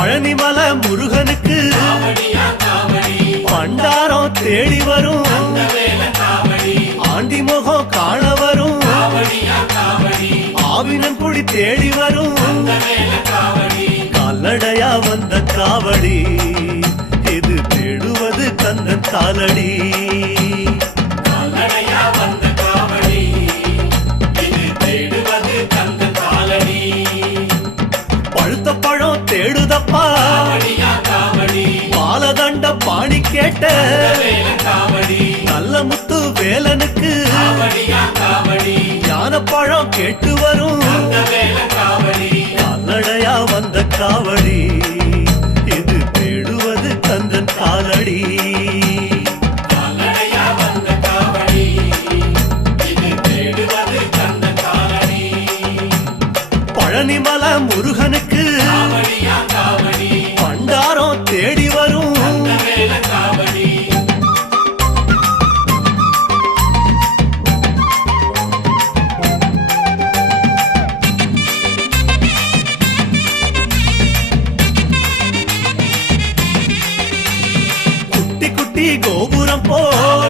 பழனிமலை முருகனுக்கு பண்டாரம் தேடி வரும் ஆண்டி முகம் காண வரும் ஆவினங்குடி தேடி வரும் கால்நடையா வந்த காவடி இது தேடுவது கந்தன் காலடி பழுத்த பழம் தேடுதப்பா பாலதண்ட பாணி கேட்ட நல்ல முத்து வேலனுக்கு ஞானப்பழம் கேட்டு வரும் கால்நடையா வந்த காவடி இது தேடுவது கந்தன் காலடி பழனிமலை முருகனுக்கு பண்டாரம் தேடி வரும் குட்டி குட்டி கோபுரம் போ